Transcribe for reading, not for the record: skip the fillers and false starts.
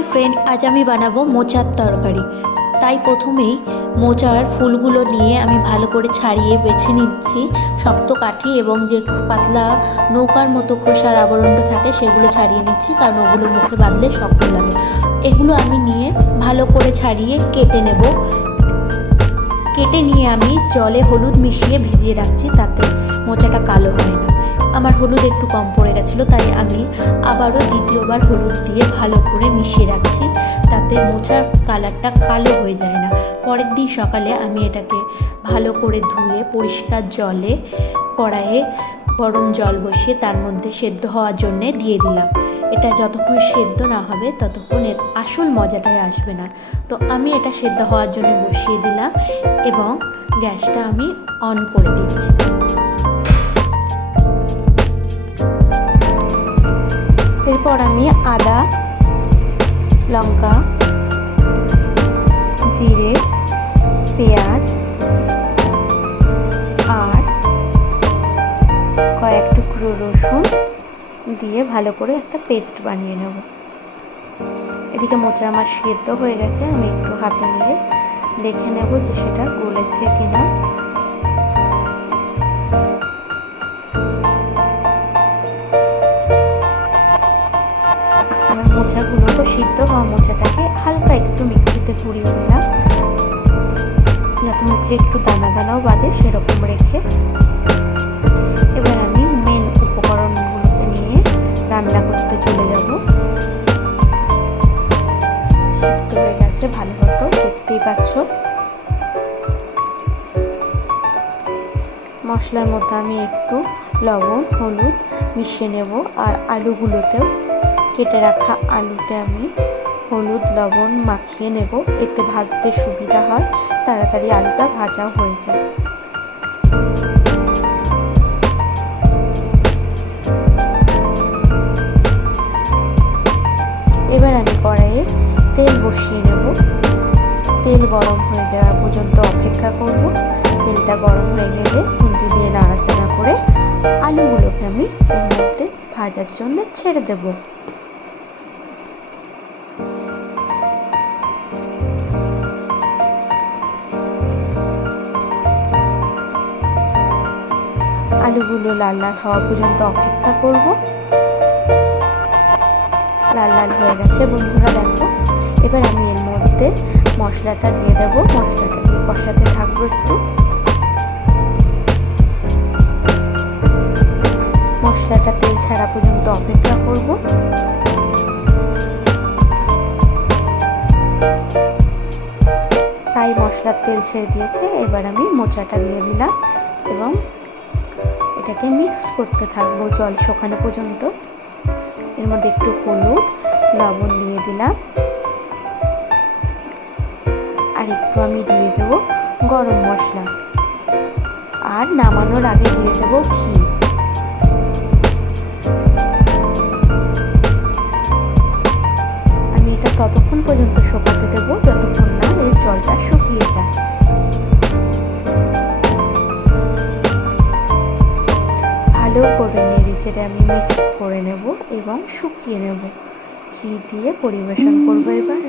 Hi friend, আজ আমি বানাবো মোচার তরকারি। তাই প্রথমেই মোচার ফুলগুলো নিয়ে আমি ভালো করে ছাড়িয়ে বেছে নিচ্ছি শক্ত কাঠি এবং যে পাতলা নৌকার মতো খোসার আবরণটা থাকে সেগুলো ছাড়িয়ে নিচ্ছি, কারণ ওগুলো মুখে বাঁধলে শক্ত লাগে। এগুলো আমি নিয়ে ভালো করে ছাড়িয়ে কেটে নেব। কেটে নিয়ে আমি জলে হলুদ মিশিয়ে ভিজিয়ে রাখছি, তাতে মোচাটা কালো হয় না। আমার হলুদ একটু কম পড়ে গেছিলো, তাই আমি আবারও দ্বিতীয়বার হলুদ দিয়ে ভালো করে মিশিয়ে রাখছি, তাতে মোচার কালারটা কালো হয়ে যায় না। পরের দিন সকালে আমি এটাকে ভালো করে ধুয়ে পরিষ্কার জলে কড়াইয়ে গরম জল বসিয়ে তার মধ্যে সেদ্ধ হওয়ার জন্যে দিয়ে দিলাম। এটা যতক্ষণ সেদ্ধ না হবে ততক্ষণ এর আসল মজাটাই আসবে না। তো আমি এটা সেদ্ধ হওয়ার জন্য বসিয়ে দিলাম এবং গ্যাসটা আমি অন করে দিচ্ছি। এরপর আমি আদা, লঙ্কা, জিরে, পেঁয়াজ আর কয়েক টুকরো রসুন দিয়ে ভালো করে একটা পেস্ট বানিয়ে নেব। এদিকে মোচা আমার সেদ্ধ হয়ে গেছে, আমি একটু হাতে নিয়ে দেখে নেব যে সেটা গলেছে কিনা। আমার মোচাগুলো তো সিদ্ধ হওয়া মোচাটাকে হালকা একটু মিক্সিতে ঘুরিয়ে নিলাম, যাতে মুখে একটু দানা দানাও বাঁধে সেরকম রেখে। এবার আমি মেন উপকরণগুলোকে নিয়ে রান্না করতে চলে যাব। সিদ্ধ হয়ে গেছে ভালো মতো, দেখতেই পাচ্ছ। মশলার মধ্যে আমি একটু লবণ, হলুদ মিশিয়ে নেব, আর আলুগুলোতেও কেটে রাখা আলুতে আমি হলুদ লবণ মাখিয়ে নেব, এতে ভাজতে সুবিধা হয়, তাড়াতাড়ি আলুটা ভাজাও হয়ে যায়। এবার আমি কড়াইয়ে তেল বসিয়ে নেব। তেল গরম হয়ে যাওয়া পর্যন্ত অপেক্ষা করব। তেলটা গরম হয়ে গেলে খুন্তি দিয়ে নাড়াচাড়া করে আলুগুলোকে আমি এর মধ্যে ভাজার জন্য ছেড়ে দেব। আলুগুলো লাল লাল হওয়া পর্যন্ত অপেক্ষা করব। লাল লাল হয়ে গেছে বন্ধুরা, দেখো। এবার আমি এর মধ্যে মশলাটা দিয়ে দেব। মশলাটা দিয়ে কষাতে থাকবো একটু। মশলাটা তেল ছাড়া পর্যন্ত অপেক্ষা করব। প্রায় মশলার তেল ছেড়ে দিয়েছে। এবার আমি মোচাটা দিয়ে দিলাম এবং এটাকে মিক্সড করতে থাকবো জল শুকানো পর্যন্ত। এর মধ্যে একটু হলুদ, লবণ দিয়ে দিলাম, আর একটু আমি দিয়ে দেবো গরম মশলা, আর নামানোর আগে দিয়ে দেবো ঘি। আমি এটা ততক্ষণ পর্যন্ত শুকাতে দেবো যতক্ষণ না এর জলটা শুকিয়ে যায়। ভালো করে নেড়েচেড়ে আমি মিক্স করে নেব এবং শুকিয়ে নেব। ঘি দিয়ে পরিবেশন করবো এবার।